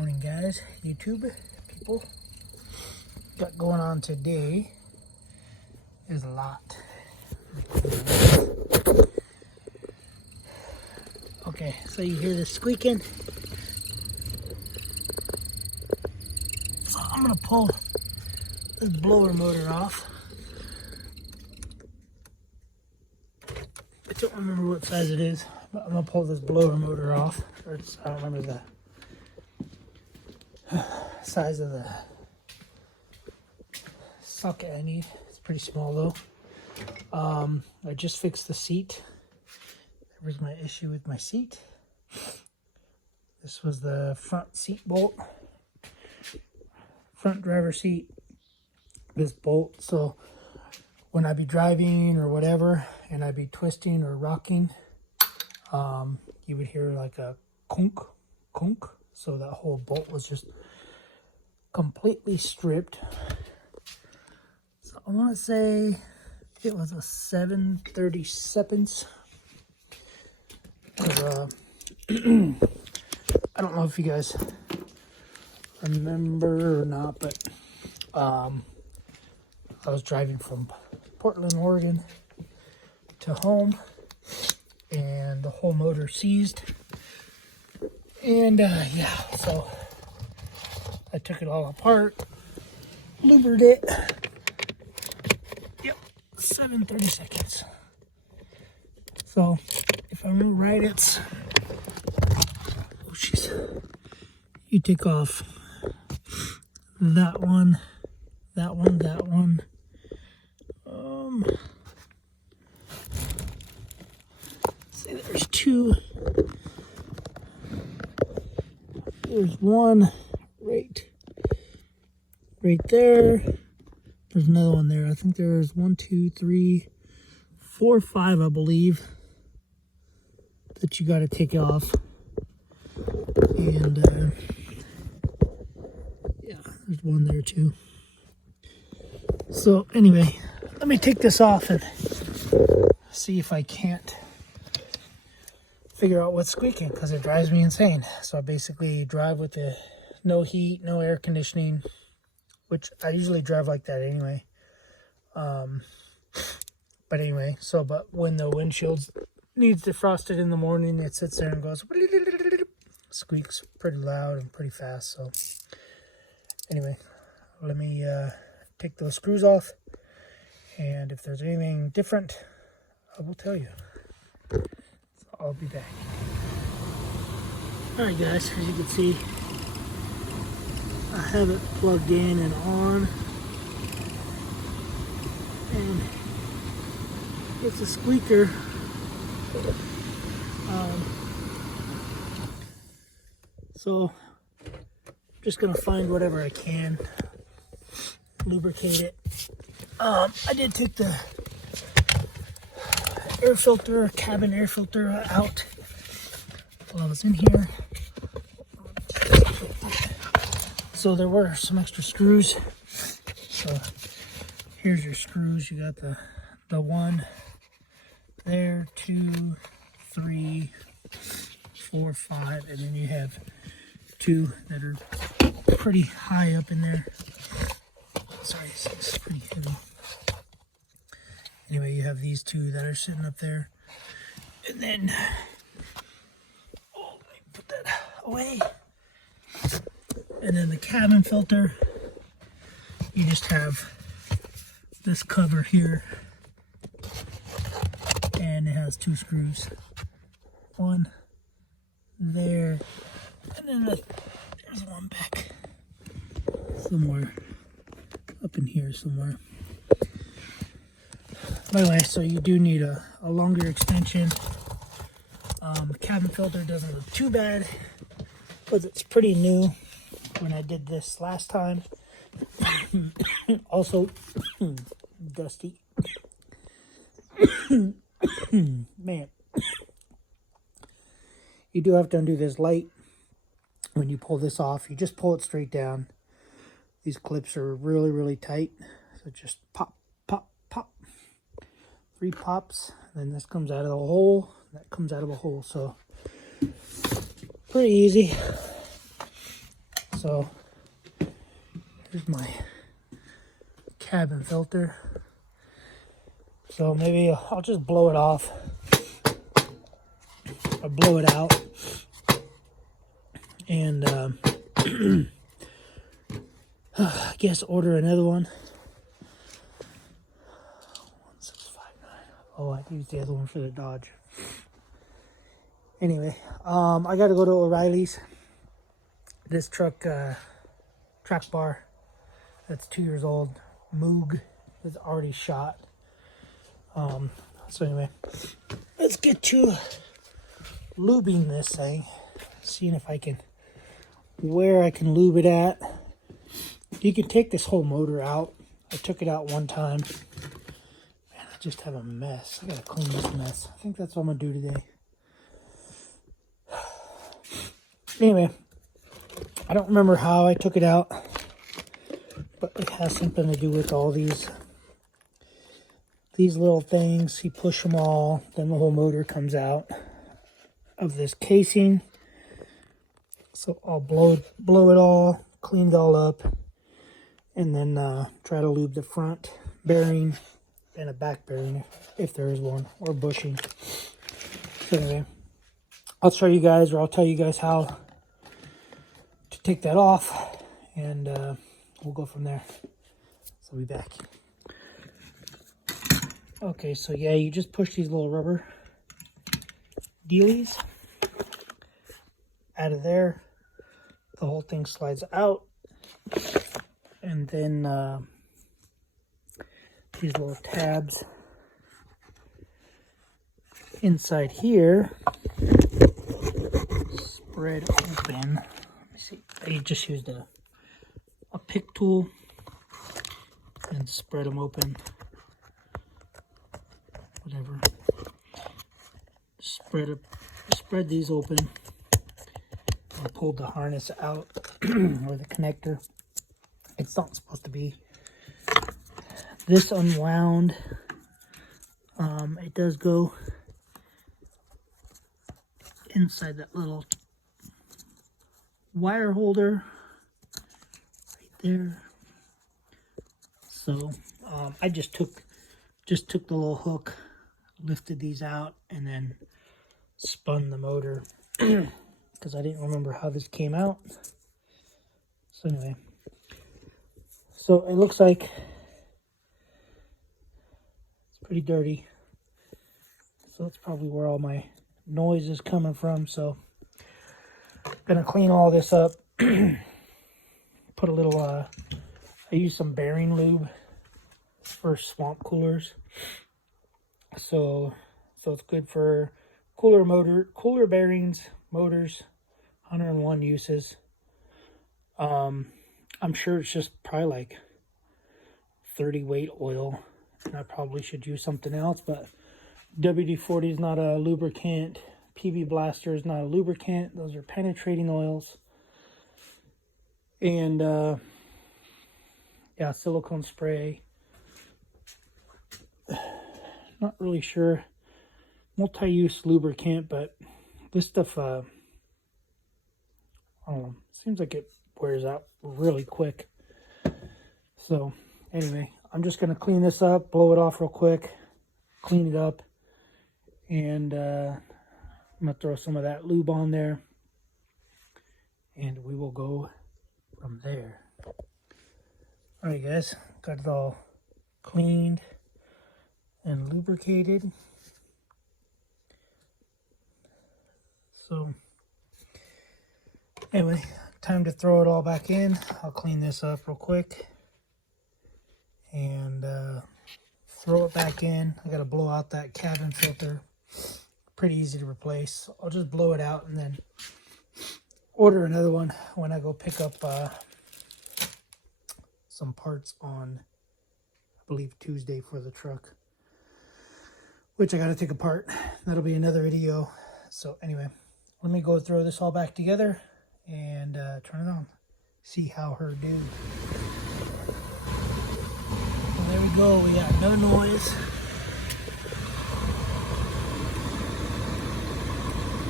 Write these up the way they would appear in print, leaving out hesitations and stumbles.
Morning guys, YouTube people. Got going on today is a lot. Okay, so you hear this squeaking. So I'm gonna pull this blower motor off. I don't remember what size it is, but I'm gonna pull this blower motor off. Or I don't remember the size of the socket I need. It's pretty small though. I just fixed the seat. There was my issue with my seat. This was the front seat bolt, front driver seat, this bolt. So when I be driving or whatever and I be twisting or rocking, you would hear like a conk, conk. So that whole bolt was just completely stripped. So I want to say it was a 737. I don't know if you guys remember or not, but I was driving from Portland, Oregon to home, and the whole motor seized. And yeah, so I took it all apart, lubricated it. Yep, 7/32. So if I remember right, it's, oh jeez, you take off that one, that one, that one. See, there's two. There's one right there. There's another one there. I think there's 1, 2, 3, 4, 5, I believe, that you got to take off. And yeah, there's one there too. So anyway, let me take this off and see if I can't figure out what's squeaking, because it drives me insane. So I basically drive with the no heat, no air conditioning, which I usually drive like that anyway. But anyway, but when the windshield needs defrosted in the morning, it sits there and goes squeaks pretty loud and pretty fast. So anyway, let me take those screws off, and if there's anything different, I will tell you. So I'll be back. Alright guys, as you can see, I have it plugged in and on, and it's a squeaker. So I'm just gonna find whatever I can, lubricate it. I did take the air filter, cabin air filter out while I was in here. So there were some extra screws. So here's your screws. You got the one there, 2, 3, 4, 5, and then you have 2 that are pretty high up in there. Sorry, it's pretty heavy. Anyway, you have these 2 that are sitting up there. And then, oh, let me put that away. And then the cabin filter, you just have this cover here. And it has 2 screws. One there. And then there's one back somewhere. Up in here somewhere. By the way, so you do need a longer extension. The cabin filter doesn't look too bad, because it's pretty new when I did this last time. Also, dusty. Man. You do have to undo this light when you pull this off. You just pull it straight down. These clips are really, really tight. So just pop, pop, pop. 3 pops. Then this comes out of the hole. That comes out of a hole. So pretty easy. So here's my cabin filter. So maybe I'll just blow it off or blow it out, and I guess order another one. 1659. Oh, I used the other one for the Dodge. Anyway, I got to go to O'Reilly's. This truck track bar that's 2 years old, Moog, is already shot. So anyway, let's get to lubing this thing, seeing if I can, where I can lube it at. You can take this whole motor out. I took it out one time. Man, I just have a mess. I gotta clean this mess. I think that's what I'm gonna do today. Anyway, I don't remember how I took it out, but it has something to do with all these little things. You push them all, then the whole motor comes out of this casing. So I'll blow it all, clean it all up, and then try to lube the front bearing and a back bearing if there is one, or bushing. So anyway, I'll show you guys, or I'll tell you guys how to take that off, and we'll go from there. So I'll be back. Okay, so yeah, you just push these little rubber dealies out of there. The whole thing slides out, and then these little tabs inside here spread open. Let me see. I just used a pick tool and spread them open. Whatever. Spread these open. I pulled the harness out, or the connector. It's not supposed to be. This unwound. It does go inside that little wire holder right there. So I just took the little hook, lifted these out, and then spun the motor because I didn't remember how this came out. So anyway, so it looks like it's pretty dirty. So that's probably where all my noise is coming from. So I'm gonna clean all this up. Put a little I use some bearing lube for swamp coolers. So it's good for cooler bearings, motors, 101 uses. I'm sure it's just probably like 30 weight oil, and I probably should use something else, but WD-40 is not a lubricant. PB Blaster is not a lubricant. Those are penetrating oils. And yeah, silicone spray. Not really sure. Multi-use lubricant, but this stuff, I don't know, seems like it wears out really quick. So anyway, I'm just going to clean this up, blow it off real quick, clean it up, and I'm going to throw some of that lube on there, and we will go from there. Alright guys, got it all cleaned and lubricated. So anyway, time to throw it all back in. I'll clean this up real quick and throw it back in. I gotta blow out that cabin filter. Pretty easy to replace. I'll just blow it out and then order another one when I go pick up some parts on, I believe, Tuesday for the truck, which I gotta take apart. That'll be another video. So anyway, let me go throw this all back together and turn it on. See how her do. Well, there we go. We got no noise.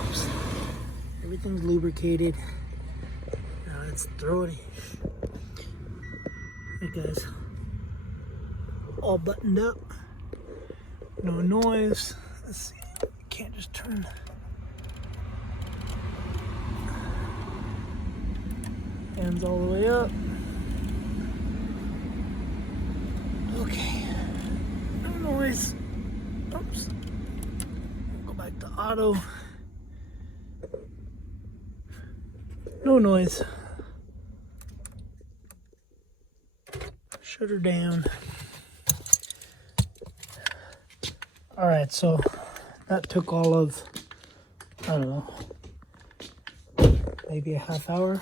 Oops. Everything's lubricated. Now it's throaty. Hey guys, all buttoned up, no noise. Let's see, can't just turn. Hands all the way up. Okay, no noise. Oops. Go back to auto. No noise. Shut her down. All right, so that took all of, I don't know, maybe a half hour.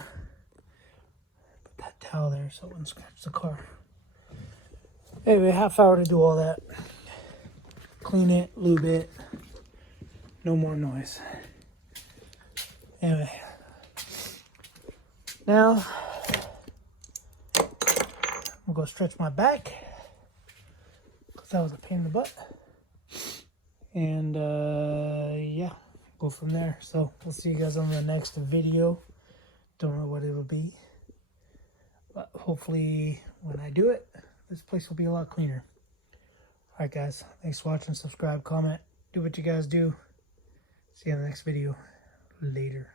Put that towel there so it wouldn't scratch the car. Anyway, a half hour to do all that. Clean it, lube it. No more noise. Anyway. Now, I'm gonna go stretch my back. Because that was a pain in the butt. And yeah, go from there. So we'll see you guys on the next video. Don't know what it'll be. But hopefully when I do it, this place will be a lot cleaner. Alright guys, thanks for watching. Subscribe, comment, do what you guys do. See you in the next video. Later.